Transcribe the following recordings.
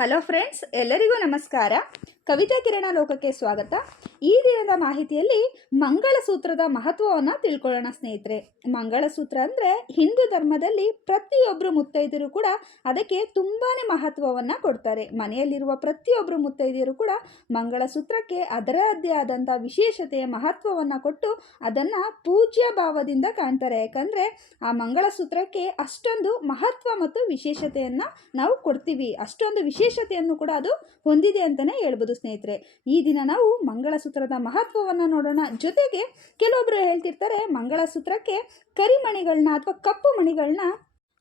Hello friends, ಎಲ್ಲರಿಗೂ ನಮಸ್ಕಾರ. ಕವಿತಾ ಕಿರಣ ಲೋಕಕ್ಕೆ ಸ್ವಾಗತ. ಈ ದಿನದ ಮಾಹಿತಿಯಲ್ಲಿ ಮಂಗಳಸೂತ್ರದ ಮಹತ್ವವನ್ನು ತಿಳ್ಕೊಳ್ಳೋಣ ಸ್ನೇಹಿತರೆ. ಮಂಗಳಸೂತ್ರ ಅಂದರೆ ಹಿಂದೂ ಧರ್ಮದಲ್ಲಿ ಪ್ರತಿಯೊಬ್ಬರು ಮುತ್ತೈದರು ಕೂಡ ಅದಕ್ಕೆ ತುಂಬಾ ಮಹತ್ವವನ್ನು ಕೊಡ್ತಾರೆ. ಮನೆಯಲ್ಲಿರುವ ಪ್ರತಿಯೊಬ್ಬರು ಮುತ್ತೈದೆಯರು ಕೂಡ ಮಂಗಳಸೂತ್ರಕ್ಕೆ ಅದರದ್ದೇ ಆದಂಥ ವಿಶೇಷತೆಯ ಮಹತ್ವವನ್ನು ಕೊಟ್ಟು ಅದನ್ನು ಪೂಜ್ಯ ಭಾವದಿಂದ ಕಾಣ್ತಾರೆ. ಯಾಕಂದರೆ ಆ ಮಂಗಳಸೂತ್ರಕ್ಕೆ ಅಷ್ಟೊಂದು ಮಹತ್ವ ಮತ್ತು ವಿಶೇಷತೆಯನ್ನು ನಾವು ಕೊಡ್ತೀವಿ. ಅಷ್ಟೊಂದು ವಿಶೇಷತೆಯನ್ನು ಕೂಡ ಅದು ಹೊಂದಿದೆ ಅಂತಲೇ ಹೇಳ್ಬೋದು ಸ್ನೇಹಿತರೆ. ಈ ದಿನ ನಾವು ಮಂಗಳಸೂತ್ರದ ಮಹತ್ವವನ್ನು ನೋಡೋಣ. ಜೊತೆಗೆ ಕೆಲವೊಬ್ಬರು ಹೇಳ್ತಿರ್ತಾರೆ, ಮಂಗಳಸೂತ್ರಕ್ಕೆ ಕರಿಮಣಿಗಳನ್ನ ಅಥವಾ ಕಪ್ಪು ಮಣಿಗಳನ್ನ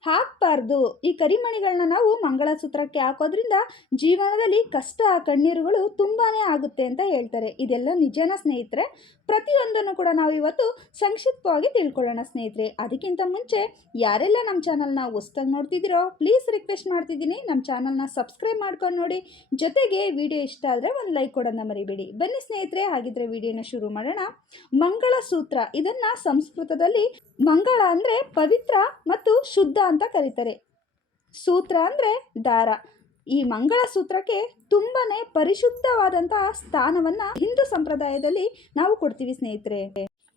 ಹಾಕಬಾರ್ದು. ಈ ಕರಿಮಣಿಗಳನ್ನ ನಾವು ಮಂಗಳಸೂತ್ರಕ್ಕೆ ಹಾಕೋದ್ರಿಂದ ಜೀವನದಲ್ಲಿ ಕಷ್ಟ, ಕಣ್ಣೀರುಗಳು ತುಂಬಾ ಆಗುತ್ತೆ ಅಂತ ಹೇಳ್ತಾರೆ. ಇದೆಲ್ಲ ನಿಜನ ಸ್ನೇಹಿತರೆ. ಪ್ರತಿಯೊಂದನ್ನು ಕೂಡ ನಾವು ಇವತ್ತು ಸಂಕ್ಷಿಪ್ತವಾಗಿ ತಿಳ್ಕೊಳ್ಳೋಣ ಸ್ನೇಹಿತರೆ. ಅದಕ್ಕಿಂತ ಮುಂಚೆ ಯಾರೆಲ್ಲ ನಮ್ಮ ಚಾನಲ್ನ ಹೊಸ್ದಾಗಿ ನೋಡ್ತಿದ್ದೀರೋ, ಪ್ಲೀಸ್ ರಿಕ್ವೆಸ್ಟ್ ಮಾಡ್ತಿದ್ದೀನಿ ನಮ್ಮ ಚಾನಲ್ನ ಸಬ್ಸ್ಕ್ರೈಬ್ ಮಾಡ್ಕೊಂಡು ನೋಡಿ. ಜೊತೆಗೆ ವಿಡಿಯೋ ಇಷ್ಟ ಆದರೆ ಒಂದು ಲೈಕ್ ಕೊಡೋಣ ಮರಿಬೇಡಿ. ಬನ್ನಿ ಸ್ನೇಹಿತರೆ, ಹಾಗಿದ್ರೆ ವಿಡಿಯೋನ ಶುರು ಮಾಡೋಣ. ಮಂಗಳಸೂತ್ರ ಇದನ್ನು ಸಂಸ್ಕೃತದಲ್ಲಿ ಮಂಗಳ ಅಂದರೆ ಪವಿತ್ರ ಮತ್ತು ಶುದ್ಧ ಅಂತ ಕರೀತಾರೆ. ಸೂತ್ರ ಅಂದರೆ ದಾರ. ಈ ಮಂಗಳಸೂತ್ರಕ್ಕೆ ತುಂಬಾ ಪರಿಶುದ್ಧವಾದಂತಹ ಸ್ಥಾನವನ್ನು ಹಿಂದೂ ಸಂಪ್ರದಾಯದಲ್ಲಿ ನಾವು ಕೊಡ್ತೀವಿ ಸ್ನೇಹಿತರೆ.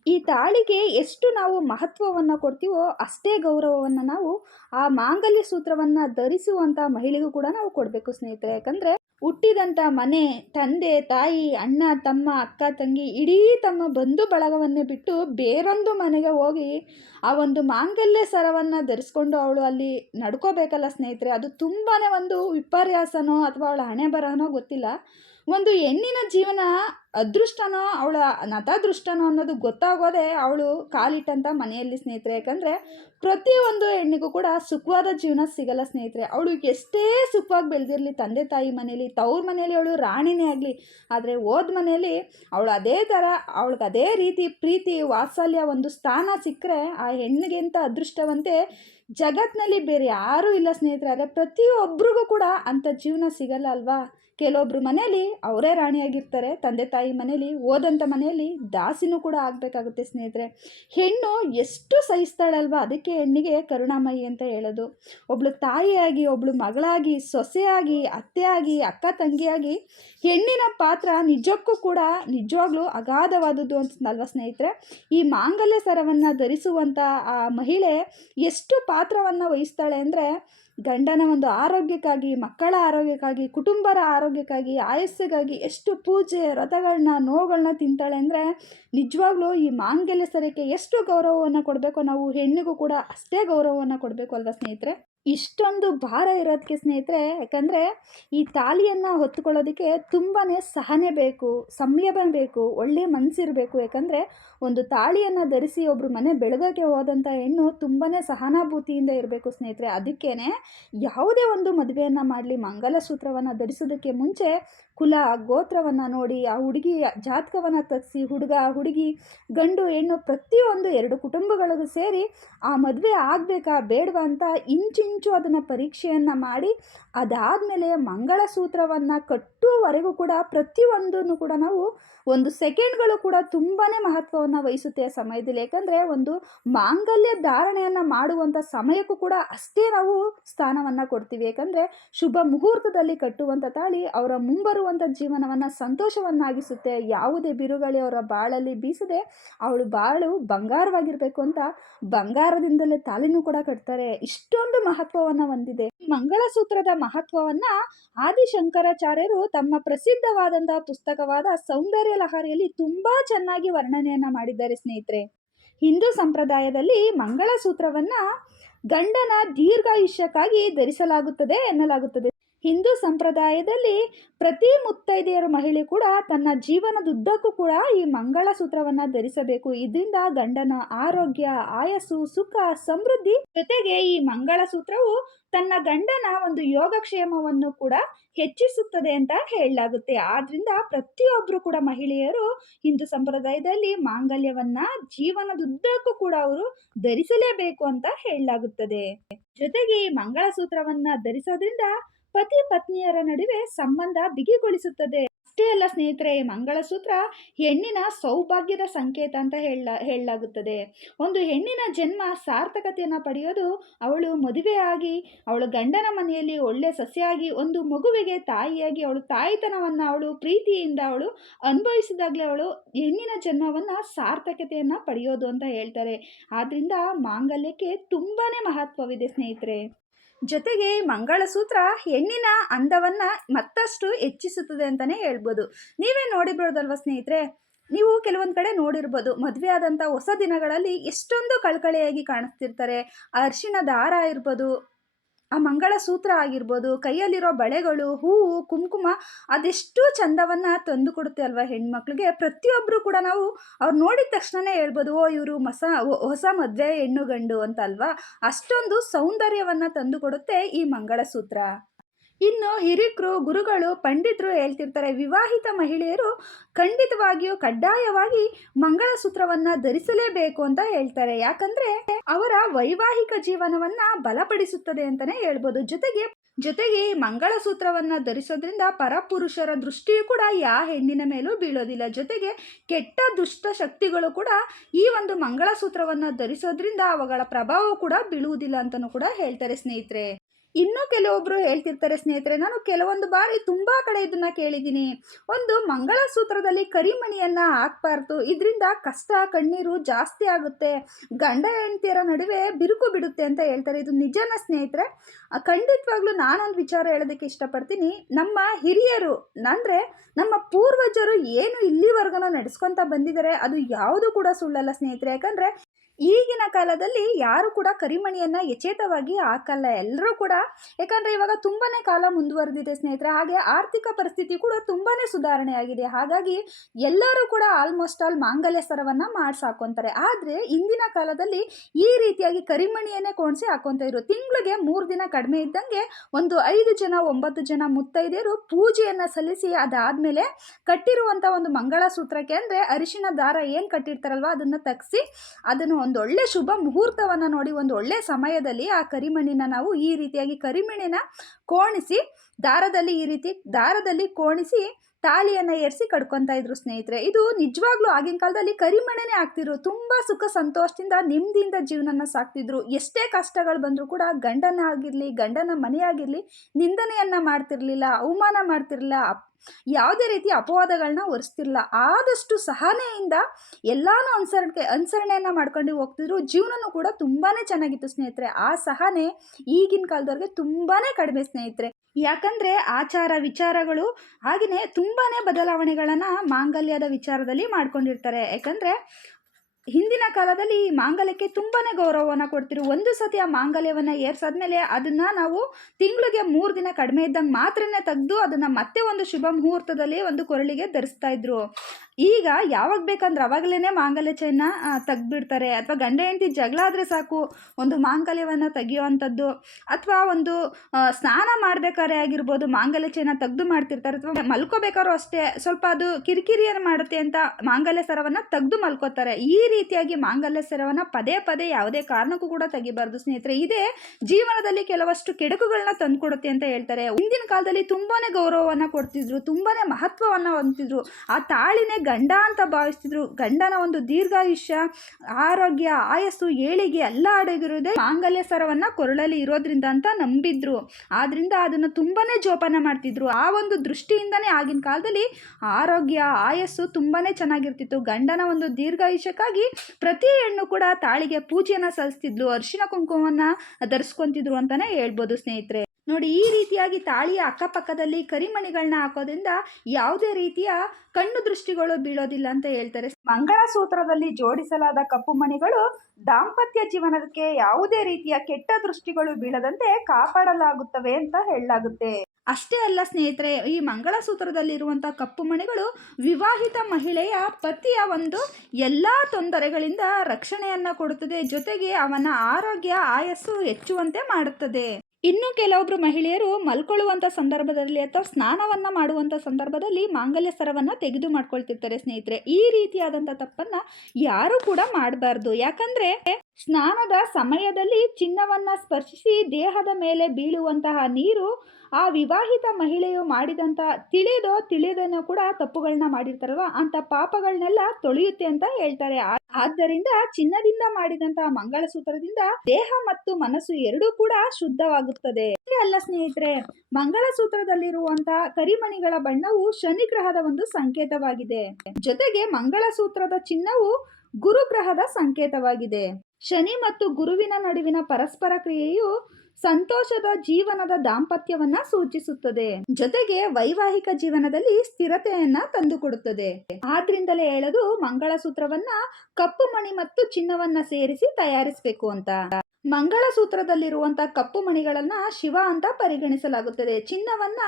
ಈ ತಾಳಿಗೆ ಎಷ್ಟು ನಾವು ಮಹತ್ವವನ್ನು ಕೊಡ್ತೀವೋ ಅಷ್ಟೇ ಗೌರವವನ್ನು ನಾವು ಆ ಮಾಂಗಲ್ಯ ಸೂತ್ರವನ್ನು ಧರಿಸುವಂಥ ಮಹಿಳೆಗೂ ಕೂಡ ನಾವು ಕೊಡಬೇಕು ಸ್ನೇಹಿತರೆ. ಯಾಕಂದರೆ ಹುಟ್ಟಿದಂಥ ಮನೆ, ತಂದೆ, ತಾಯಿ, ಅಣ್ಣ, ತಮ್ಮ, ಅಕ್ಕ, ತಂಗಿ ಇಡೀ ತಮ್ಮ ಬಂಧು ಬಳಗವನ್ನೇ ಬಿಟ್ಟು ಬೇರೊಂದು ಮನೆಗೆ ಹೋಗಿ ಆ ಒಂದು ಮಾಂಗಲ್ಯ ಸರವನ್ನು ಧರಿಸ್ಕೊಂಡು ಅವಳು ಅಲ್ಲಿ ನಡ್ಕೋಬೇಕಲ್ಲ ಸ್ನೇಹಿತರೆ. ಅದು ತುಂಬಾ ಒಂದು ವಿಪರ್ಯಾಸನೋ ಅಥವಾ ಅವಳ ಹಣೆ ಬರಹನೋ ಗೊತ್ತಿಲ್ಲ. ಒಂದು ಹೆಣ್ಣಿನ ಜೀವನ ಅದೃಷ್ಟನೋ, ಅವಳ ನತಾದೃಷ್ಟನೋ ಅನ್ನೋದು ಗೊತ್ತಾಗೋದೆ ಅವಳು ಕಾಲಿಟ್ಟಂಥ ಮನೆಯಲ್ಲಿ ಸ್ನೇಹಿತರೆ. ಯಾಕಂದರೆ ಪ್ರತಿಯೊಂದು ಹೆಣ್ಣಿಗೂ ಕೂಡ ಸುಖವಾದ ಜೀವನ ಸಿಗಲ್ಲ ಸ್ನೇಹಿತರೆ. ಅವಳು ಎಷ್ಟೇ ಸುಖವಾಗಿ ಬೆಳೆದಿರಲಿ, ತಂದೆ ತಾಯಿ ಮನೇಲಿ ತವ್ರ ಮನೇಲಿ ಅವಳು ರಾಣಿನೇ ಆಗಲಿ, ಆದರೆ ಹೋದ ಮನೆಯಲ್ಲಿ ಅವಳು ಅದೇ ಥರ, ಅವಳಿಗೆ ಅದೇ ರೀತಿ ಪ್ರೀತಿ, ವಾತ್ಸಲ್ಯ ಒಂದು ಸ್ಥಾನ ಸಿಕ್ಕರೆ ಆ ಹೆಣ್ಣಿಗೆಂತ ಅದೃಷ್ಟವಂತೆ ಜಗತ್ತಿನಲ್ಲಿ ಬೇರೆ ಯಾರೂ ಇಲ್ಲ ಸ್ನೇಹಿತರೆ. ಆದರೆ ಪ್ರತಿಯೊಬ್ಬರಿಗೂ ಕೂಡ ಅಂಥ ಜೀವನ ಸಿಗಲ್ಲ ಅಲ್ವಾ? ಕೆಲವೊಬ್ರು ಮನೆಯಲ್ಲಿ ಅವರೇ ರಾಣಿಯಾಗಿರ್ತಾರೆ, ತಂದೆ ತಾಯಿ ಮನೇಲಿ ಓದಂಥ ಮನೆಯಲ್ಲಿ ದಾಸಿನೂ ಕೂಡ ಆಗಬೇಕಾಗುತ್ತೆ ಸ್ನೇಹಿತರೆ. ಹೆಣ್ಣು ಎಷ್ಟು ಸಹಿಸ್ತಾಳಲ್ವ? ಅದಕ್ಕೆ ಹೆಣ್ಣಿಗೆ ಕರುಣಾಮಯಿ ಅಂತ ಹೇಳೋದು. ಒಬ್ಳು ತಾಯಿಯಾಗಿ, ಒಬ್ಳು ಮಗಳಾಗಿ, ಸೊಸೆಯಾಗಿ, ಅತ್ತೆಯಾಗಿ, ಅಕ್ಕ ತಂಗಿಯಾಗಿ ಹೆಣ್ಣಿನ ಪಾತ್ರ ನಿಜಕ್ಕೂ ಕೂಡ ನಿಜವಾಗ್ಲೂ ಅಗಾಧವಾದದ್ದು ಅಂತಲ್ವ ಸ್ನೇಹಿತರೆ? ಈ ಮಾಂಗಲ್ಯ ಸರವನ್ನು ಧರಿಸುವಂಥ ಆ ಮಹಿಳೆ ಎಷ್ಟು ಪಾತ್ರವನ್ನು ವಹಿಸ್ತಾಳೆ ಅಂದರೆ ಗಂಡನ ಒಂದು ಆರೋಗ್ಯಕ್ಕಾಗಿ, ಮಕ್ಕಳ ಆರೋಗ್ಯಕ್ಕಾಗಿ, ಕುಟುಂಬರ ಆರೋಗ್ಯಕ್ಕಾಗಿ, ಆಯಸ್ಸಿಗಾಗಿ ಎಷ್ಟು ಪೂಜೆ ವ್ರತಗಳನ್ನ ನೋವುಗಳನ್ನ ತಿಂತಾಳೆ ಅಂದರೆ ನಿಜವಾಗ್ಲೂ ಈ ಮಾಂಗಲ್ಯ ಸರಕ್ಕೆ ಎಷ್ಟು ಗೌರವವನ್ನು ಕೊಡಬೇಕೋ ನಾವು ಹೆಣ್ಣಿಗೂ ಕೂಡ ಅಷ್ಟೇ ಗೌರವವನ್ನು ಕೊಡಬೇಕು ಅಲ್ವಾ ಸ್ನೇಹಿತರೆ? ಇಷ್ಟೊಂದು ಭಾರ ಇರೋದಕ್ಕೆ ಸ್ನೇಹಿತರೆ, ಯಾಕಂದರೆ ಈ ತಾಲಿಯನ್ನು ಹೊತ್ತುಕೊಳ್ಳೋದಕ್ಕೆ ತುಂಬಾ ಸಹನೆ ಬೇಕು, ಸಂಯಮ ಬೇಕು ಒಳ್ಳೆಯ ಮನಸ್ಸಿರಬೇಕು ಯಾಕಂದರೆ ಒಂದು ತಾಳಿಯನ್ನು ಧರಿಸಿ ಒಬ್ಬರು ಮನೆ ಬೆಳಗೋಕ್ಕೆ ಹೋದಂಥ ಹೆಣ್ಣು ತುಂಬಾ ಸಹನಾಭೂತಿಯಿಂದ ಇರಬೇಕು ಸ್ನೇಹಿತರೆ. ಅದಕ್ಕೇ ಯಾವುದೇ ಒಂದು ಮದುವೆಯನ್ನು ಮಾಡಲಿ, ಮಂಗಲಸೂತ್ರವನ್ನು ಧರಿಸೋದಕ್ಕೆ ಮುಂಚೆ ಕುಲ ಗೋತ್ರವನ್ನು ನೋಡಿ ಆ ಹುಡುಗಿ ಜಾತಕವನ್ನು ತರಿಸಿ ಹುಡುಗ ಹುಡುಗಿ ಗಂಡು, ಹೆಣ್ಣು ಪ್ರತಿಯೊಂದು ಎರಡು ಕುಟುಂಬಗಳಿಗೂ ಸೇರಿ ಆ ಮದುವೆ ಆಗಬೇಕಾ ಬೇಡವಾ ಅಂತ ಇಂಚಿಂಚು ಅದನ್ನು ಪರೀಕ್ಷೆಯನ್ನು ಮಾಡಿ ಅದಾದಮೇಲೆ ಮಂಗಳಸೂತ್ರವನ್ನು ಕಟ್ಟುವವರೆಗೂ ಕೂಡ ಪ್ರತಿಯೊಂದನ್ನು ಕೂಡ ನಾವು ಒಂದು ಸೆಕೆಂಡ್ಗಳು ಕೂಡ ತುಂಬಾ ಮಹತ್ವವನ್ನು ವಹಿಸುತ್ತೆ ಆ ಸಮಯದಲ್ಲಿ. ಯಾಕಂದರೆ ಒಂದು ಮಾಂಗಲ್ಯ ಧಾರಣೆಯನ್ನು ಮಾಡುವಂಥ ಸಮಯಕ್ಕೂ ಕೂಡ ಅಷ್ಟೇ ನಾವು ಸ್ಥಾನವನ್ನು ಕೊಡ್ತೀವಿ. ಯಾಕಂದರೆ ಶುಭ ಮುಹೂರ್ತದಲ್ಲಿ ಕಟ್ಟುವಂಥ ತಾಳಿ ಅವರ ಮುಂಬರುವಂಥ ಜೀವನವನ್ನು ಸಂತೋಷವನ್ನಾಗಿಸುತ್ತೆ. ಯಾವುದೇ ಬಿರುಗಾಳಿ ಅವರ ಬಾಳಲ್ಲಿ ಬೀಸದೆ ಅವಳು ಬಾಳು ಬಂಗಾರವಾಗಿರಬೇಕು ಅಂತ ಬಂಗಾರದಿಂದಲೇ ತಾಳಿನೂ ಕೂಡ ಕಟ್ತಾರೆ. ಇಷ್ಟೊಂದು ಮಹತ್ವವನ್ನು ಹೊಂದಿದೆ. ಮಂಗಳಸೂತ್ರದ ಮಹತ್ವವನ್ನ ಆದಿಶಂಕರಾಚಾರ್ಯರು ತಮ್ಮ ಪ್ರಸಿದ್ಧವಾದಂತಹ ಪುಸ್ತಕವಾದ ಸೌಂದರ್ಯ ಲಹರಿಯಲ್ಲಿ ತುಂಬಾ ಚೆನ್ನಾಗಿ ವರ್ಣನೆಯನ್ನ ಮಾಡಿದ್ದಾರೆ ಸ್ನೇಹಿತರೆ. ಹಿಂದೂ ಸಂಪ್ರದಾಯದಲ್ಲಿ ಮಂಗಳಸೂತ್ರವನ್ನ ಗಂಡನ ದೀರ್ಘಾಯುಷ್ಯಕ್ಕಾಗಿ ಧರಿಸಲಾಗುತ್ತದೆ ಎನ್ನಲಾಗುತ್ತದೆ ಹಿಂದೂ ಸಂಪ್ರದಾಯದಲ್ಲಿ ಪ್ರತಿ ಮುತ್ತೈದೆಯರ ಮಹಿಳೆ ಕೂಡ ತನ್ನ ಜೀವನದುದ್ದಕ್ಕೂ ಕೂಡ ಈ ಮಂಗಳಸೂತ್ರವನ್ನು ಧರಿಸಬೇಕು. ಇದರಿಂದ ಗಂಡನ ಆರೋಗ್ಯ, ಆಯಸ್ಸು, ಸುಖ, ಸಮೃದ್ಧಿ ಜೊತೆಗೆ ಈ ಮಂಗಳಸೂತ್ರವು ತನ್ನ ಗಂಡನ ಒಂದು ಯೋಗಕ್ಷೇಮವನ್ನು ಕೂಡ ಹೆಚ್ಚಿಸುತ್ತದೆ ಅಂತ ಹೇಳಲಾಗುತ್ತೆ. ಆದ್ರಿಂದ ಪ್ರತಿಯೊಬ್ಬರು ಕೂಡ ಮಹಿಳೆಯರು ಹಿಂದೂ ಸಂಪ್ರದಾಯದಲ್ಲಿ ಮಾಂಗಲ್ಯವನ್ನ ಜೀವನದುದ್ದಕ್ಕೂ ಕೂಡ ಅವರು ಧರಿಸಲೇಬೇಕು ಅಂತ ಹೇಳಲಾಗುತ್ತದೆ. ಜೊತೆಗೆ ಈ ಮಂಗಳಸೂತ್ರವನ್ನ ಧರಿಸೋದ್ರಿಂದ ಪತಿ ಪತ್ನಿಯರ ನಡುವೆ ಸಂಬಂಧ ಬಿಗಿಗೊಳಿಸುತ್ತದೆ. ಅಷ್ಟೇ ಅಲ್ಲ ಸ್ನೇಹಿತರೆ, ಮಂಗಳಸೂತ್ರ ಹೆಣ್ಣಿನ ಸೌಭಾಗ್ಯದ ಸಂಕೇತ ಅಂತ ಹೇಳ, ಹೇಳಲಾಗುತ್ತದೆ. ಒಂದು ಹೆಣ್ಣಿನ ಜನ್ಮ ಸಾರ್ಥಕತೆಯನ್ನು ಪಡೆಯೋದು ಅವಳು ಮದುವೆಯಾಗಿ, ಅವಳು ಗಂಡನ ಮನೆಯಲ್ಲಿ ಒಳ್ಳೆ ಸಸ್ಯಾಗಿ, ಒಂದು ಮಗುವಿಗೆ ತಾಯಿಯಾಗಿ, ಅವಳು ತಾಯಿತನವನ್ನು ಅವಳು ಪ್ರೀತಿಯಿಂದ ಅವಳು ಅನುಭವಿಸಿದಾಗಲೇ ಅವಳು ಹೆಣ್ಣಿನ ಜನ್ಮವನ್ನು ಸಾರ್ಥಕತೆಯನ್ನು ಪಡೆಯೋದು ಅಂತ ಹೇಳ್ತಾರೆ. ಆದ್ದರಿಂದ ಮಾಂಗಲ್ಯಕ್ಕೆ ತುಂಬಾ ಮಹತ್ವವಿದೆ ಸ್ನೇಹಿತರೆ. ಜೊತೆಗೆ ಮಂಗಳಸೂತ್ರ ಹೆಣ್ಣಿನ ಅಂದವನ್ನು ಮತ್ತಷ್ಟು ಹೆಚ್ಚಿಸುತ್ತದೆ ಅಂತಲೇ ಹೇಳ್ಬೋದು. ನೀವೇ ನೋಡಿರ್ಬೋದಲ್ವ ಸ್ನೇಹಿತರೆ? ನೀವು ಕೆಲವೊಂದು ಕಡೆ ನೋಡಿರ್ಬೋದು, ಮದುವೆ ಆದಂಥ ಹೊಸ ದಿನಗಳಲ್ಲಿ ಎಷ್ಟೊಂದು ಕಳಕಳಿಯಾಗಿ ಕಾಣಿಸ್ತಿರ್ತಾರೆ. ಅರಿಶಿನ ದಾರ ಇರ್ಬೋದು ಆ ಮಂಗಳಸೂತ್ರ ಆಗಿರ್ಬೋದು, ಕೈಯಲ್ಲಿರೋ ಬಳೆಗಳು, ಹೂವು, ಕುಂಕುಮ ಅದೆಷ್ಟು ಚಂದವನ್ನು ತಂದು ಕೊಡುತ್ತೆ ಅಲ್ವಾ ಹೆಣ್ಮಕ್ಳಿಗೆ. ಪ್ರತಿಯೊಬ್ಬರು ಕೂಡ ನಾವು ಅವ್ರು ನೋಡಿದ ತಕ್ಷಣವೇ ಹೇಳ್ಬೋದು, ಓ ಇವರು ಮಸ ಹೊಸ ಮದುವೆ ಹೆಣ್ಣು ಗಂಡು ಅಂತ ಅಲ್ವಾ ಅಷ್ಟೊಂದು ಸೌಂದರ್ಯವನ್ನು ತಂದು ಕೊಡುತ್ತೆ ಈ ಮಂಗಳಸೂತ್ರ. ಇನ್ನು ಹಿರಿಕರು, ಗುರುಗಳು, ಪಂಡಿತರು ಹೇಳ್ತಿರ್ತಾರೆ, ವಿವಾಹಿತ ಮಹಿಳೆಯರು ಖಂಡಿತವಾಗಿಯೂ ಕಡ್ಡಾಯವಾಗಿ ಮಂಗಳಸೂತ್ರವನ್ನು ಧರಿಸಲೇಬೇಕು ಅಂತ ಹೇಳ್ತಾರೆ. ಯಾಕಂದ್ರೆ ಅವರ ವೈವಾಹಿಕ ಜೀವನವನ್ನ ಬಲಪಡಿಸುತ್ತದೆ ಅಂತಾನೆ ಹೇಳ್ಬೋದು. ಜೊತೆಗೆ ಜೊತೆಗೆ ಮಂಗಳಸೂತ್ರವನ್ನು ಧರಿಸೋದ್ರಿಂದ ಪರಪುರುಷರ ದೃಷ್ಟಿಯು ಕೂಡ ಯಾವ ಹೆಣ್ಣಿನ ಮೇಲೂ ಬೀಳೋದಿಲ್ಲ. ಜೊತೆಗೆ ಕೆಟ್ಟ ದುಷ್ಟ ಶಕ್ತಿಗಳು ಕೂಡ ಈ ಒಂದು ಮಂಗಳಸೂತ್ರವನ್ನು ಧರಿಸೋದ್ರಿಂದ ಅವುಗಳ ಪ್ರಭಾವ ಕೂಡ ಬೀಳುವುದಿಲ್ಲ ಅಂತಲೂ ಕೂಡ ಹೇಳ್ತಾರೆ ಸ್ನೇಹಿತರೆ. ಇನ್ನೂ ಕೆಲವೊಬ್ಬರು ಹೇಳ್ತಿರ್ತಾರೆ ಸ್ನೇಹಿತರೆ, ನಾನು ಕೆಲವೊಂದು ಬಾರಿ ತುಂಬ ಕಡೆ ಇದನ್ನ ಕೇಳಿದ್ದೀನಿ. ಒಂದು ಮಂಗಳಸೂತ್ರದಲ್ಲಿ ಕರಿಮಣಿಯನ್ನು ಹಾಕ್ಬಾರ್ದು. ಇದರಿಂದ ಕಷ್ಟ, ಕಣ್ಣೀರು ಜಾಸ್ತಿ ಆಗುತ್ತೆ. ಗಂಡ ಹೆಂಡತಿಯರ ನಡುವೆ ಬಿರುಕು ಬಿಡುತ್ತೆ ಅಂತ ಹೇಳ್ತಾರೆ. ಇದು ನಿಜನ ಸ್ನೇಹಿತರೆ. ಖಂಡಿತವಾಗ್ಲೂ ನಾನೊಂದು ವಿಚಾರ ಹೇಳೋದಕ್ಕೆ ಇಷ್ಟಪಡ್ತೀನಿ. ನಮ್ಮ ಹಿರಿಯರು, ಅಂದರೆ ನಮ್ಮ ಪೂರ್ವಜರು ಏನು ಇಲ್ಲಿವರೆಗೂ ನಡೆಸ್ಕೊತಾ ಬಂದಿದ್ದಾರೆ, ಅದು ಯಾವುದು ಕೂಡ ಸುಳ್ಳಲ್ಲ ಸ್ನೇಹಿತರೆ. ಯಾಕಂದರೆ ಈಗಿನ ಕಾಲದಲ್ಲಿ ಯಾರು ಕೂಡ ಕರಿಮಣಿಯನ್ನು ಯಚೇತವಾಗಿ ಹಾಕಲ್ಲ. ಎಲ್ಲರೂ ಕೂಡ, ಯಾಕಂದರೆ ಇವಾಗ ತುಂಬಾ ಕಾಲ ಮುಂದುವರೆದಿದೆ ಸ್ನೇಹಿತರೆ, ಹಾಗೆ ಆರ್ಥಿಕ ಪರಿಸ್ಥಿತಿ ಕೂಡ ತುಂಬಾ ಸುಧಾರಣೆ ಆಗಿದೆ. ಹಾಗಾಗಿ ಎಲ್ಲರೂ ಕೂಡ ಆಲ್ಮೋಸ್ಟ್ ಆಲ್ ಮಾಂಗಲ್ಯ ಸರವನ್ನು ಮಾಡ್ಸಿ ಹಾಕೊತಾರೆ. ಆದರೆ ಇಂದಿನ ಕಾಲದಲ್ಲಿ ಈ ರೀತಿಯಾಗಿ ಕರಿಮಣಿಯನ್ನೇ ಕೋಣಿಸಿ ಹಾಕೊತಾ ಇದ್ರು ತಿಂಗಳಿಗೆ ಮೂರು ದಿನ ಕಡಿಮೆ ಇದ್ದಂಗೆ ಒಂದು ಐದು ಜನ, ಒಂಬತ್ತು ಜನ ಮುತ್ತೈದೆಯರು ಪೂಜೆಯನ್ನು ಸಲ್ಲಿಸಿ ಅದಾದಮೇಲೆ ಕಟ್ಟಿರುವಂಥ ಒಂದು ಮಂಗಳ ಸೂತ್ರಕ್ಕೆ ಅಂದರೆ ಅರಿಶಿನ ದಾರ ಏನು ಕಟ್ಟಿರ್ತಾರಲ್ವ, ಅದನ್ನು ತಗ್ಸಿ ಅದನ್ನು ಒಂದು ಒಳ್ಳೆ ಶುಭ ಮುಹೂರ್ತವನ್ನು ನೋಡಿ ಒಂದು ಒಳ್ಳೆ ಸಮಯದಲ್ಲಿ ಆ ಕರಿಮಣ್ಣಿನ ನಾವು ಈ ರೀತಿಯಾಗಿ ಕರಿಮಣ್ಣಿನ ಕೋಣಿಸಿ, ದಾರದಲ್ಲಿ ಈ ರೀತಿ ದಾರದಲ್ಲಿ ಕೋಣಿಸಿ ತಾಳಿಯನ್ನು ಏರಿಸಿ ಕಡ್ಕೊತಾ ಇದ್ರು ಸ್ನೇಹಿತರೆ. ಇದು ನಿಜವಾಗ್ಲೂ ಆಗಿನ ಕಾಲದಲ್ಲಿ ಕರಿಮಣೆನೇ ಆಗ್ತಿದ್ರು. ತುಂಬ ಸುಖ ಸಂತೋಷದಿಂದ ನೆಮ್ಮದಿಯಿಂದ ಜೀವನನ ಸಾಕ್ತಿದ್ರು. ಎಷ್ಟೇ ಕಷ್ಟಗಳು ಬಂದರೂ ಕೂಡ ಗಂಡನ ಆಗಿರಲಿ, ಗಂಡನ ಮನೆಯಾಗಿರಲಿ, ನಿಂದನೆಯನ್ನು ಮಾಡ್ತಿರ್ಲಿಲ್ಲ, ಅವಮಾನ ಮಾಡ್ತಿರ್ಲಿಲ್ಲ ಯಾವುದೇ ರೀತಿ ಅಪವಾದಗಳನ್ನ ಒರೆಸ್ತಿರಲ್ಲ ಆದಷ್ಟು ಸಹನೆಯಿಂದ ಎಲ್ಲಾನು ಅನುಸರಣೆ ಅನುಸರಣೆಯನ್ನು ಮಾಡ್ಕೊಂಡು ಹೋಗ್ತಿದ್ರು. ಜೀವನನೂ ಕೂಡ ತುಂಬಾ ಚೆನ್ನಾಗಿತ್ತು ಸ್ನೇಹಿತರೆ. ಆ ಸಹನೆ ಈಗಿನ ಕಾಲದವ್ರಿಗೆ ತುಂಬಾ ಕಡಿಮೆ ಸ್ನೇಹಿತರೆ. ಯಾಕಂದರೆ ಆಚಾರ ವಿಚಾರಗಳು ಹಾಗೆಯೇ ತುಂಬಾ ಬದಲಾವಣೆಗಳನ್ನು ಮಾಂಗಲ್ಯದ ವಿಚಾರದಲ್ಲಿ ಮಾಡ್ಕೊಂಡಿರ್ತಾರೆ. ಯಾಕಂದರೆ ಹಿಂದಿನ ಕಾಲದಲ್ಲಿ ಈ ಮಾಂಗಲ್ಯಕ್ಕೆ ತುಂಬಾ ಗೌರವವನ್ನು ಕೊಡ್ತಿರು ಒಂದು ಸತಿ ಆ ಮಾಂಗಲ್ಯವನ್ನು ಏರ್ಸಾದ್ಮೇಲೆ ಅದನ್ನು ನಾವು ತಿಂಗಳಿಗೆ ಮೂರು ದಿನ ಕಡಿಮೆ ಇದ್ದಂಗೆ ಮಾತ್ರನೇ ತೆಗೆದು ಅದನ್ನು ಮತ್ತೆ ಒಂದು ಶುಭ ಮುಹೂರ್ತದಲ್ಲಿ ಒಂದು ಕೊರಳಿಗೆ ಧರಿಸ್ತಾ ಇದ್ರು. ಈಗ ಯಾವಾಗ ಬೇಕಂದ್ರೆ ಅವಾಗಲೇ ಮಾಂಗಲ್ಯ ಚೈನ್ನ ತೆಗ್ದುಬಿಡ್ತಾರೆ. ಅಥವಾ ಗಂಡ ಹೆಂಡತಿ ಜಗಳ ಆದರೆ ಸಾಕು, ಒಂದು ಮಾಂಗಲ್ಯವನ್ನು ತೆಗಿಯುವಂಥದ್ದು. ಅಥವಾ ಒಂದು ಸ್ನಾನ ಮಾಡಬೇಕಾದ್ರೆ ಆಗಿರ್ಬೋದು, ಮಾಂಗಲ್ಯ ಚೈನ ತೆಗೆದು ಮಾಡ್ತಿರ್ತಾರೆ. ಅಥವಾ ಮಲ್ಕೋಬೇಕಾದ್ರೂ ಅಷ್ಟೇ. ಸ್ವಲ್ಪ ಅದು ಕಿರಿಕಿರಿಯನ್ನು ಮಾಡುತ್ತೆ ಅಂತ ಮಾಂಗಲ್ಯ ಸರವನ್ನು ತೆಗ್ದು ಮಲ್ಕೋತಾರೆ. ಈ ರೀತಿಯಾಗಿ ಮಾಂಗಲ್ಯ ಸರವನ್ನು ಪದೇ ಪದೇ ಯಾವುದೇ ಕಾರಣಕ್ಕೂ ಕೂಡ ತೆಗಿಬಾರ್ದು ಸ್ನೇಹಿತರೆ. ಇದೇ ಜೀವನದಲ್ಲಿ ಕೆಲವಷ್ಟು ಕೆಡುಕುಗಳನ್ನ ತಂದುಕೊಡುತ್ತೆ ಅಂತ ಹೇಳ್ತಾರೆ. ಹಿಂದಿನ ಕಾಲದಲ್ಲಿ ತುಂಬಾನೇ ಗೌರವವನ್ನು ಕೊಡ್ತಿದ್ರು, ತುಂಬಾನೇ ಮಹತ್ವವನ್ನು ಹೊಂದಿದ್ರು ಆ ತಾಳಿನೇ ಗಂಡ ಅಂತ ಭಾವಿಸ್ತಿದ್ರು. ಗಂಡನ ಒಂದು ದೀರ್ಘಾಯುಷ್ಯ, ಆರೋಗ್ಯ, ಆಯಸ್ಸು, ಏಳಿಗೆ ಎಲ್ಲ ಅಡಗಿರೋದೇ ಮಾಂಗಲ್ಯ ಸರವನ್ನು ಕೊರಳಲ್ಲಿ ಇರೋದ್ರಿಂದ ಅಂತ ನಂಬಿದ್ರು. ಆದ್ರಿಂದ ಅದನ್ನು ತುಂಬಾನೇ ಜೋಪಾನ ಮಾಡ್ತಿದ್ರು. ಆ ಒಂದು ದೃಷ್ಟಿಯಿಂದನೇ ಆಗಿನ ಕಾಲದಲ್ಲಿ ಆರೋಗ್ಯ, ಆಯಸ್ಸು ತುಂಬಾನೇ ಚೆನ್ನಾಗಿರ್ತಿತ್ತು. ಗಂಡನ ಒಂದು ದೀರ್ಘಾಯುಷ್ಯಕ್ಕಾಗಿ ಪ್ರತಿ ಹೆಣ್ಣು ಕೂಡ ತಾಳಿಗೆ ಪೂಜೆಯನ್ನು ಸಲ್ಲಿಸ್ತಿದ್ಲು. ಅರಿಶಿನ ಕುಂಕುಮವನ್ನು ಧರಿಸ್ಕೊಂತಿದ್ರು ಅಂತಾನೆ ಹೇಳ್ಬೋದು ಸ್ನೇಹಿತರೆ. ನೋಡಿ, ಈ ರೀತಿಯಾಗಿ ತಾಳಿಯ ಅಕ್ಕಪಕ್ಕದಲ್ಲಿ ಕರಿಮಣಿಗಳನ್ನ ಹಾಕೋದ್ರಿಂದ ಯಾವುದೇ ರೀತಿಯ ಕಣ್ಣು ದೃಷ್ಟಿಗಳು ಬೀಳೋದಿಲ್ಲ ಅಂತ ಹೇಳ್ತಾರೆ. ಮಂಗಳಸೂತ್ರದಲ್ಲಿ ಜೋಡಿಸಲಾದ ಕಪ್ಪು ಮಣಿಗಳು ದಾಂಪತ್ಯ ಜೀವನಕ್ಕೆ ಯಾವುದೇ ರೀತಿಯ ಕೆಟ್ಟ ದೃಷ್ಟಿಗಳು ಬೀಳದಂತೆ ಕಾಪಾಡಲಾಗುತ್ತವೆ ಅಂತ ಹೇಳಲಾಗುತ್ತೆ. ಅಷ್ಟೇ ಅಲ್ಲ ಸ್ನೇಹಿತರೆ, ಈ ಮಂಗಳಸೂತ್ರದಲ್ಲಿರುವಂಥ ಕಪ್ಪು ಮಣಿಗಳು ವಿವಾಹಿತ ಮಹಿಳೆಯ ಪತಿಯ ಒಂದು ಎಲ್ಲ ತೊಂದರೆಗಳಿಂದ ರಕ್ಷಣೆಯನ್ನು ಕೊಡುತ್ತದೆ, ಜೊತೆಗೆ ಅವನ ಆರೋಗ್ಯ, ಆಯಸ್ಸು ಹೆಚ್ಚುವಂತೆ ಮಾಡುತ್ತದೆ. ಇನ್ನು ಕೆಲವೊಬ್ರು ಮಹಿಳೆಯರು ಮಲ್ಕೊಳ್ಳುವಂಥ ಸಂದರ್ಭದಲ್ಲಿ ಅಥವಾ ಸ್ನಾನವನ್ನ ಮಾಡುವಂಥ ಸಂದರ್ಭದಲ್ಲಿ ಮಾಂಗಲ್ಯ ಸರವನ್ನು ತೆಗೆದು ಮಾಡ್ಕೊಳ್ತಿರ್ತಾರೆ ಸ್ನೇಹಿತರೆ. ಈ ರೀತಿಯಾದಂಥ ತಪ್ಪನ್ನ ಯಾರು ಕೂಡ ಮಾಡಬಾರ್ದು. ಯಾಕಂದ್ರೆ ಸ್ನಾನದ ಸಮಯದಲ್ಲಿ ಚಿನ್ನವನ್ನ ಸ್ಪರ್ಶಿಸಿ ದೇಹದ ಮೇಲೆ ಬೀಳುವಂತಹ ನೀರು ಆ ವಿವಾಹಿತ ಮಹಿಳೆಯು ಮಾಡಿದಂಥ ತಿಳಿದೋ ತಿಳಿದೇನೋ ಕೂಡ ತಪ್ಪುಗಳನ್ನ ಮಾಡಿರ್ತಾರಲ್ವ? ಅಂತ ಪಾಪಗಳನ್ನೆಲ್ಲ ತೊಳೆಯುತ್ತೆ ಅಂತ ಹೇಳ್ತಾರೆ. ಆದ್ದರಿಂದ ಚಿನ್ನದಿಂದ ಮಾಡಿದಂತಹ ಮಂಗಳಸೂತ್ರದಿಂದ ದೇಹ ಮತ್ತು ಮನಸ್ಸು ಎರಡೂ ಕೂಡ ಶುದ್ಧವಾಗುತ್ತದೆ. ಅಲ್ಲ ಸ್ನೇಹಿತರೆ ಮಂಗಳಸೂತ್ರದಲ್ಲಿರುವಂತಹ ಕರಿಮಣಿಗಳ ಬಣ್ಣವು ಶನಿ ಗ್ರಹದ ಒಂದು ಸಂಕೇತವಾಗಿದೆ. ಜೊತೆಗೆ ಮಂಗಳಸೂತ್ರದ ಚಿನ್ನವು ಗುರುಗ್ರಹದ ಸಂಕೇತವಾಗಿದೆ. ಶನಿ ಮತ್ತು ಗುರುವಿನ ನಡುವಿನ ಪರಸ್ಪರ ಕ್ರಿಯೆಯು ಸಂತೋಷದ ಜೀವನದ ದಾಂಪತ್ಯವನ್ನ ಸೂಚಿಸುತ್ತದೆ. ಜೊತೆಗೆ ವೈವಾಹಿಕ ಜೀವನದಲ್ಲಿ ಸ್ಥಿರತೆಯನ್ನ ತಂದುಕೊಡುತ್ತದೆ. ಆದ್ರಿಂದಲೇ ಹೇಳೋದು ಮಂಗಳಸೂತ್ರವನ್ನ ಕಪ್ಪು ಮಣಿ ಮತ್ತು ಚಿನ್ನವನ್ನ ಸೇರಿಸಿ ತಯಾರಿಸಬೇಕು ಅಂತ. ಮಂಗಳಸೂತ್ರದಲ್ಲಿರುವಂತಹ ಕಪ್ಪು ಮಣಿಗಳನ್ನ ಶಿವ ಅಂತ ಪರಿಗಣಿಸಲಾಗುತ್ತದೆ. ಚಿನ್ನವನ್ನ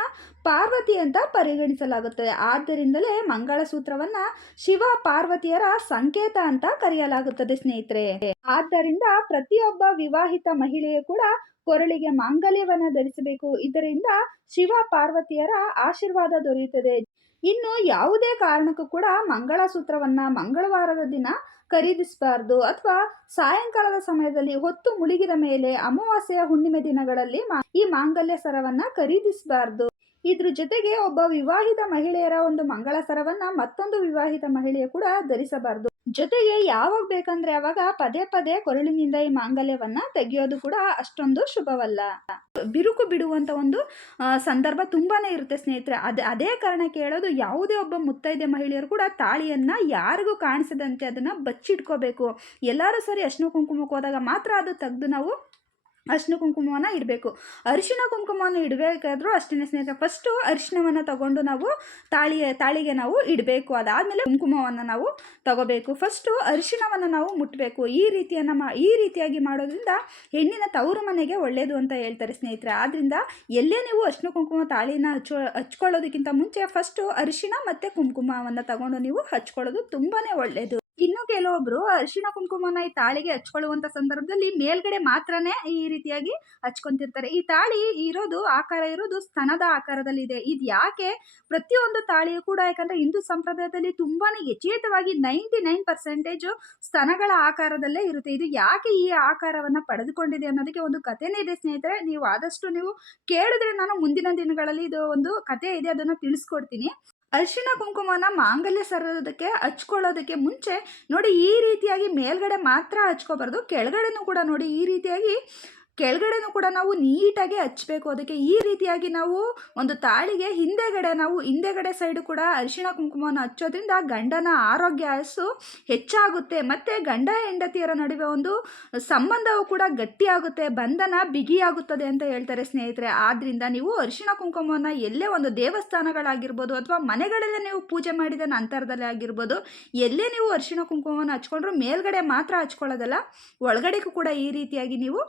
ಪಾರ್ವತಿ ಅಂತ ಪರಿಗಣಿಸಲಾಗುತ್ತದೆ. ಆದ್ದರಿಂದಲೇ ಮಂಗಳಸೂತ್ರವನ್ನ ಶಿವ ಪಾರ್ವತಿಯರ ಸಂಕೇತ ಅಂತ ಕರೆಯಲಾಗುತ್ತದೆ ಸ್ನೇಹಿತರೆ. ಆದ್ದರಿಂದ ಪ್ರತಿಯೊಬ್ಬ ವಿವಾಹಿತ ಮಹಿಳೆಯು ಕೂಡ ಕೊರಳಿಗೆ ಮಾಂಗಲ್ಯವನ್ನ ಧರಿಸಬೇಕು. ಇದರಿಂದ ಶಿವ ಪಾರ್ವತಿಯರ ಆಶೀರ್ವಾದ ದೊರೆಯುತ್ತದೆ. ಇನ್ನು ಯಾವುದೇ ಕಾರಣಕ್ಕೂ ಕೂಡ ಮಂಗಳಸೂತ್ರವನ್ನ ಮಂಗಳವಾರದ ದಿನ ಖರೀದಿಸಬಾರ್ದು. ಅಥವಾ ಸಾಯಂಕಾಲದ ಸಮಯದಲ್ಲಿ ಹೊತ್ತು ಮುಳುಗಿದ ಮೇಲೆ ಅಮಾವಾಸ್ಯೆಯ ಹುಣ್ಣಿಮೆ ದಿನಗಳಲ್ಲಿ ಈ ಮಾಂಗಲ್ಯ ಸರವನ್ನ ಖರೀದಿಸಬಾರ್ದು. ಇದ್ರ ಜೊತೆಗೆ ಒಬ್ಬ ವಿವಾಹಿತ ಮಹಿಳೆಯರ ಒಂದು ಮಂಗಳ ಸರವನ್ನ ಮತ್ತೊಂದು ವಿವಾಹಿತ ಮಹಿಳೆಯ ಕೂಡ ಧರಿಸಬಾರದು. ಜೊತೆಗೆ ಯಾವಾಗ ಬೇಕಂದ್ರೆ ಅವಾಗ ಪದೇ ಪದೇ ಕೊರಳಿನಿಂದ ಈ ಮಾಂಗಲ್ಯವನ್ನ ತೆಗೆಯೋದು ಕೂಡ ಅಷ್ಟೊಂದು ಶುಭವಲ್ಲ. ಬಿರುಕು ಬಿಡುವಂತ ಒಂದು ಸಂದರ್ಭ ತುಂಬಾನೇ ಇರುತ್ತೆ ಸ್ನೇಹಿತರೆ. ಅದೇ ಅದೇ ಕಾರಣಕ್ಕೆ ಹೇಳೋದು ಯಾವುದೇ ಒಬ್ಬ ಮುತ್ತೈದೆ ಮಹಿಳೆಯರು ಕೂಡ ತಾಳಿಯನ್ನ ಯಾರಿಗೂ ಕಾಣಿಸದಂತೆ ಅದನ್ನ ಬಚ್ಚಿಟ್ಕೋಬೇಕು. ಎಲ್ಲರೂ ಸರಿ ಅಶ್ನ ಕುಂಕುಮಕ್ಕೆ ಹೋದಾಗ ಮಾತ್ರ ಅದು ತೆಗೆದು ನಾವು ಅರಿಶಿನ ಕುಂಕುಮವನ್ನು ಇಡಬೇಕು. ಅರಿಶಿನ ಕುಂಕುಮವನ್ನು ಇಡಬೇಕಾದ್ರೂ ಅಷ್ಟೇ ಸ್ನೇಹಿತರೆ ಫಸ್ಟು ಅರಿಶಿನವನ್ನು ತಗೊಂಡು ನಾವು ತಾಳಿ, ತಾಳಿಗೆ ನಾವು ಇಡಬೇಕು. ಅದಾದಮೇಲೆ ಕುಂಕುಮವನ್ನು ನಾವು ತಗೋಬೇಕು. ಫಸ್ಟು ಅರಿಶಿನವನ್ನು ನಾವು ಮುಟ್ಟಬೇಕು ಈ ರೀತಿಯನ್ನು ಮಾ, ಈ ರೀತಿಯಾಗಿ ಮಾಡೋದ್ರಿಂದ ಹೆಣ್ಣಿನ ತವರು ಮನೆಗೆ ಒಳ್ಳೆಯದು ಅಂತ ಹೇಳ್ತಾರೆ ಸ್ನೇಹಿತರೆ. ಆದ್ದರಿಂದ ಎಲ್ಲೇ ನೀವು ಅರಿಶಿನ ಕುಂಕುಮ ತಾಳಿನ ಹಚ್ಚೋ, ಹಚ್ಕೊಳ್ಳೋದಕ್ಕಿಂತ ಮುಂಚೆ ಫಸ್ಟು ಅರಿಶಿನ ಮತ್ತು ಕುಂಕುಮವನ್ನು ತಗೊಂಡು ನೀವು ಹಚ್ಕೊಳ್ಳೋದು ತುಂಬಾ ಒಳ್ಳೆಯದು ಇನ್ನು ಕೆಲವೊಬ್ರು ಅರಿಶಿನ ಕುಂಕುಮನ ಈ ತಾಳಿಗೆ ಹಚ್ಕೊಳ್ಳುವಂತ ಸಂದರ್ಭದಲ್ಲಿ ಮೇಲ್ಗಡೆ ಮಾತ್ರನೇ ಈ ರೀತಿಯಾಗಿ ಹಚ್ಕೊಂತಿರ್ತಾರೆ. ಈ ತಾಳಿ ಇರೋದು, ಆಕಾರ ಇರೋದು ಸ್ತನದ ಆಕಾರದಲ್ಲಿ ಇದೆ ಇದು ಯಾಕೆ? ಪ್ರತಿಯೊಂದು ತಾಳಿಯು ಕೂಡ ಯಾಕಂದ್ರೆ ಹಿಂದೂ ಸಂಪ್ರದಾಯದಲ್ಲಿ ತುಂಬಾನೇ ಯಚೇತವಾಗಿ ನೈಂಟಿ ನೈನ್ ಪರ್ಸೆಂಟೇಜ್ ಸ್ತನಗಳ ಆಕಾರದಲ್ಲೇ ಇರುತ್ತೆ. ಇದು ಯಾಕೆ ಈ ಆಕಾರವನ್ನ ಪಡೆದುಕೊಂಡಿದೆ ಅನ್ನೋದಕ್ಕೆ ಒಂದು ಕಥೆನೇ ಇದೆ ಸ್ನೇಹಿತರೆ. ನೀವು ಆದಷ್ಟು ನೀವು ಕೇಳಿದ್ರೆ ನಾನು ಮುಂದಿನ ದಿನಗಳಲ್ಲಿ ಇದು ಒಂದು ಕಥೆ ಇದೆ, ಅದನ್ನು ತಿಳಿಸ್ಕೊಡ್ತೀನಿ. ಅರಿಶಿನ ಕುಂಕುಮನ ಮಾಂಗಲ್ಯ ಸರೋದಕ್ಕೆ ಹಚ್ಕೊಳ್ಳೋದಕ್ಕೆ ಮುಂಚೆ ನೋಡಿ ಈ ರೀತಿಯಾಗಿ ಮೇಲ್ಗಡೆ ಮಾತ್ರ ಹಚ್ಕೋಬಾರ್ದು, ಕೆಳಗಡೆನೂ ಕೂಡ ನೋಡಿ ಈ ರೀತಿಯಾಗಿ ಕೆಳಗಡೆನೂ ಕೂಡ ನಾವು ನೀಟಾಗಿ ಹಚ್ಚಬೇಕು ಅದಕ್ಕೆ ಈ ರೀತಿಯಾಗಿ ನಾವು ಒಂದು ತಾಳಿಗೆ ಹಿಂದೆಗಡೆ ನಾವು ಹಿಂದೆಗಡೆ ಸೈಡು ಕೂಡ ಅರಿಶಿಣ ಕುಂಕುಮವನ್ನು ಹಚ್ಚೋದ್ರಿಂದ ಗಂಡನ ಆರೋಗ್ಯ ಆಯಸ್ಸು ಹೆಚ್ಚಾಗುತ್ತೆ. ಮತ್ತು ಗಂಡ ಹೆಂಡತಿಯರ ನಡುವೆ ಒಂದು ಸಂಬಂಧವು ಕೂಡ ಗಟ್ಟಿಯಾಗುತ್ತೆ. ಬಂಧನ ಬಿಗಿಯಾಗುತ್ತದೆ ಅಂತ ಹೇಳ್ತಾರೆ ಸ್ನೇಹಿತರೆ. ಆದ್ದರಿಂದ ನೀವು ಅರಿಶಿಣ ಕುಂಕುಮವನ್ನು ಎಲ್ಲೇ ಒಂದು ದೇವಸ್ಥಾನಗಳಾಗಿರ್ಬೋದು ಅಥವಾ ಮನೆಗಳಲ್ಲೇ ನೀವು ಪೂಜೆ ಮಾಡಿದ ನಂತರದಲ್ಲೇ ಆಗಿರ್ಬೋದು, ಎಲ್ಲೇ ನೀವು ಅರಿಶಿಣ ಕುಂಕುಮವನ್ನು ಹಚ್ಕೊಂಡ್ರು ಮೇಲ್ಗಡೆ ಮಾತ್ರ ಹಚ್ಕೊಳ್ಳೋದಲ್ಲ, ಒಳಗಡೆಗೂ ಕೂಡ ಈ ರೀತಿಯಾಗಿ ನೀವು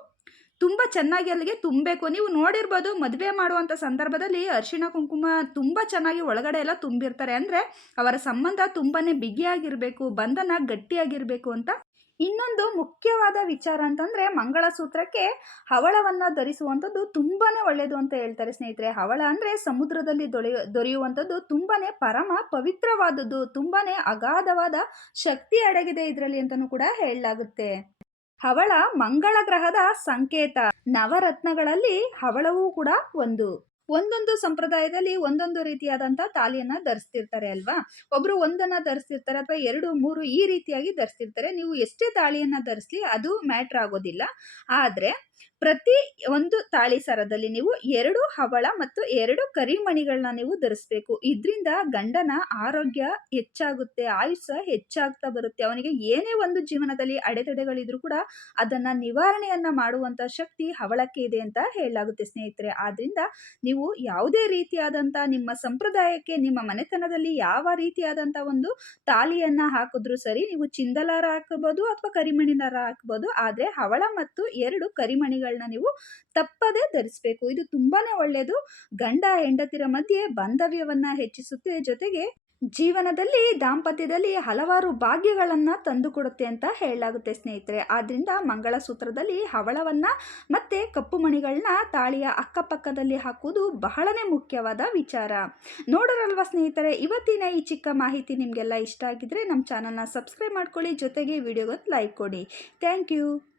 ತುಂಬ ಚೆನ್ನಾಗಿ ಅಲ್ಲಿಗೆ ತುಂಬಬೇಕು. ನೀವು ನೋಡಿರ್ಬೋದು ಮದುವೆ ಮಾಡುವಂಥ ಸಂದರ್ಭದಲ್ಲಿ ಅರಿಶಿಣ ಕುಂಕುಮ ತುಂಬ ಚೆನ್ನಾಗಿ ಒಳಗಡೆ ಎಲ್ಲ ತುಂಬಿರ್ತಾರೆ. ಅಂದರೆ ಅವರ ಸಂಬಂಧ ತುಂಬಾ ಬಿಗಿಯಾಗಿರಬೇಕು, ಬಂಧನ ಗಟ್ಟಿಯಾಗಿರಬೇಕು ಅಂತ. ಇನ್ನೊಂದು ಮುಖ್ಯವಾದ ವಿಚಾರ ಅಂತಂದರೆ ಮಂಗಳಸೂತ್ರಕ್ಕೆ ಹವಳವನ್ನು ಧರಿಸುವಂಥದ್ದು ತುಂಬಾ ಒಳ್ಳೆಯದು ಅಂತ ಹೇಳ್ತಾರೆ ಸ್ನೇಹಿತರೆ. ಹವಳ ಅಂದರೆ ಸಮುದ್ರದಲ್ಲಿ ದೊರೆಯು ದೊರೆಯುವಂಥದ್ದು ತುಂಬಾ ಪರಮ ಪವಿತ್ರವಾದದ್ದು ತುಂಬಾ ಅಗಾಧವಾದ ಶಕ್ತಿ ಅಡಗಿದೆ ಇದರಲ್ಲಿ ಅಂತಲೂ ಕೂಡ ಹೇಳಲಾಗುತ್ತೆ. ಹವಳ ಮಂಗಳ ಗ್ರಹದ ಸಂಕೇತ. ನವರತ್ನಗಳಲ್ಲಿ ಹವಳವೂ ಕೂಡ ಒಂದು. ಒಂದೊಂದು ಸಂಪ್ರದಾಯದಲ್ಲಿ ಒಂದೊಂದು ರೀತಿಯಾದಂಥ ತಾಲಿಯನ್ನ ಧರಿಸ್ತಿರ್ತಾರೆ ಅಲ್ವಾ? ಒಬ್ರು ಒಂದನ್ನ ಧರಿಸ್ತಿರ್ತಾರೆ ಅಥವಾ ಎರಡು, ಮೂರು ಈ ರೀತಿಯಾಗಿ ಧರಿಸ್ತಿರ್ತಾರೆ. ನೀವು ಎಷ್ಟೇ ತಾಳಿಯನ್ನ ಧರಿಸ್ಲಿ ಅದು ಮ್ಯಾಟ್ರ್ ಆಗೋದಿಲ್ಲ. ಆದರೆ ಪ್ರತಿ ಒಂದು ತಾಳಿ ಸರದಲ್ಲಿ ನೀವು ಎರಡು ಹವಳ ಮತ್ತು ಎರಡು ಕರಿಮಣಿಗಳನ್ನ ನೀವು ಧರಿಸ್ಬೇಕು. ಇದರಿಂದ ಗಂಡನ ಆರೋಗ್ಯ ಹೆಚ್ಚಾಗುತ್ತೆ ಆಯುಷ್ಯ ಹೆಚ್ಚಾಗ್ತಾ ಬರುತ್ತೆ. ಅವನಿಗೆ ಏನೇ ಒಂದು ಜೀವನದಲ್ಲಿ ಅಡೆತಡೆಗಳಿದ್ರು ಕೂಡ ಅದನ್ನ ನಿವಾರಣೆಯನ್ನ ಮಾಡುವಂತ ಶಕ್ತಿ ಹವಳಕ್ಕೆ ಇದೆ ಅಂತ ಹೇಳಲಾಗುತ್ತೆ ಸ್ನೇಹಿತರೆ. ಆದ್ರಿಂದ ನೀವು ಯಾವುದೇ ರೀತಿಯಾದಂಥ ನಿಮ್ಮ ಸಂಪ್ರದಾಯಕ್ಕೆ, ನಿಮ್ಮ ಮನೆತನದಲ್ಲಿ ಯಾವ ರೀತಿಯಾದಂಥ ಒಂದು ತಾಲಿಯನ್ನ ಹಾಕಿದ್ರು ಸರಿ ನೀವು ಚಿಂದಲಾರ ಹಾಕಬಹುದು ಅಥವಾ ಕರಿಮಣಿನಾರ ಹಾಕಬಹುದು. ಆದರೆ ಹವಳ ಮತ್ತು ಎರಡು ಕರಿಮಣಿಗಳನ್ನ ನೀವು ತಪ್ಪದೇ ಧರಿಸಬೇಕು. ಇದು ತುಂಬಾನೇ ಒಳ್ಳೆಯದು ಗಂಡ ಹೆಂಡತಿರ ಮಧ್ಯೆ ಬಾಂಧವ್ಯವನ್ನ ಹೆಚ್ಚಿಸುತ್ತೆ. ಜೊತೆಗೆ ಜೀವನದಲ್ಲಿ, ದಾಂಪತ್ಯದಲ್ಲಿ ಹಲವಾರು ಭಾಗ್ಯಗಳನ್ನು ತಂದುಕೊಡುತ್ತೆ ಅಂತ ಹೇಳಲಾಗುತ್ತೆ ಸ್ನೇಹಿತರೆ. ಆದ್ರಿಂದ ಮಂಗಳಸೂತ್ರದಲ್ಲಿ ಹವಳವನ್ನ ಮತ್ತೆ ಕಪ್ಪು ಮಣಿಗಳನ್ನ ತಾಳಿಯ ಅಕ್ಕಪಕ್ಕದಲ್ಲಿ ಹಾಕುವುದು ಬಹಳನೇ ಮುಖ್ಯವಾದ ವಿಚಾರ. ನೋಡೋರಲ್ವಾ ಸ್ನೇಹಿತರೆ? ಇವತ್ತಿನ ಈ ಚಿಕ್ಕ ಮಾಹಿತಿ ನಿಮಗೆಲ್ಲ ಇಷ್ಟ ಆಗಿದ್ರೆ ನಮ್ಮ ಚಾನಲ್ನ ಸಬ್ಸ್ಕ್ರೈಬ್ ಮಾಡ್ಕೊಳ್ಳಿ. ಜೊತೆಗೆ ವಿಡಿಯೋಗೊಂದು ಲೈಕ್ ಕೊಡಿ. Thank you.